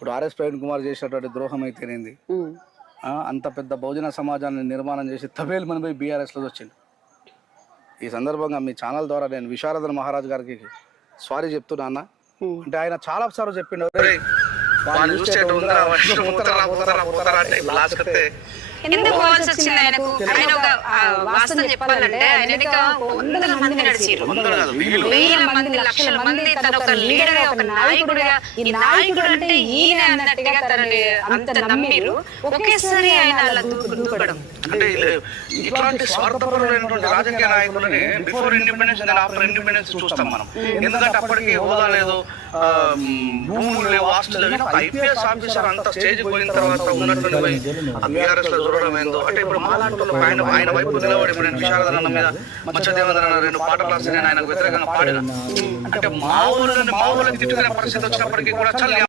ఇప్పుడు ఆర్ఎస్ ప్రవీణ్ కుమార్ చేసినటువంటి ద్రోహం అయితేనేంది, అంత పెద్ద బహుజన సమాజాన్ని నిర్మాణం చేసి తబేల్ మనపై బీఆర్ఎస్లో వచ్చింది. ఈ సందర్భంగా మీ ఛానల్ ద్వారా నేను విశారదన్ మహారాజ్ గారికి సారీ చెప్తున్నా అన్న. అంటే ఆయన చాలా సార్లు చెప్పిండు, ఎందుకు పోవాల్సి వచ్చింది ఆయనకు. ఆయన ఒక వాస్తవం చెప్పాలంటే ఆయన వందల మంది నడిచిరు, వేల మంది, లక్షల మంది. తన ఒక లీడర్ గా, ఒక నాయకుడిగా, ఈ నాయకుడు అంటే ఈయన అన్నట్టుగా తనని అంత నమ్మిరు. ఒకేసారి ఆయన అలా దూకడం అంటే ఇట్లాంటి స్వార్థపరమైనటువంటి రాజకీయ నాయకులని before independence and after independence చూస్తాం మనం. ఎందుకంటే అప్పటికి హోదా లేదు, భూములు లేవు, ఆస్తులు లేవు. ఐపీఎస్ ఆఫీసర్ అంత స్టేజ్ పోయిన తర్వాత ఉన్నటువంటి బీఆర్ఎస్ లో చూడడం ఏందో. అంటే ఇప్పుడు మాలాంటి ఆయన వైపు నిలబడి ఇప్పుడు నేను విశారదన్ అన్న మీద మత్స్యదేవేంద్ర అన్న 2 పాటలు రాసి నేను ఆయనకు వ్యతిరేకంగా పాడిన. అంటే మా ఊళ్ళకి తిట్టుకునే పరిస్థితి వచ్చినప్పటికీ కూడా చాలా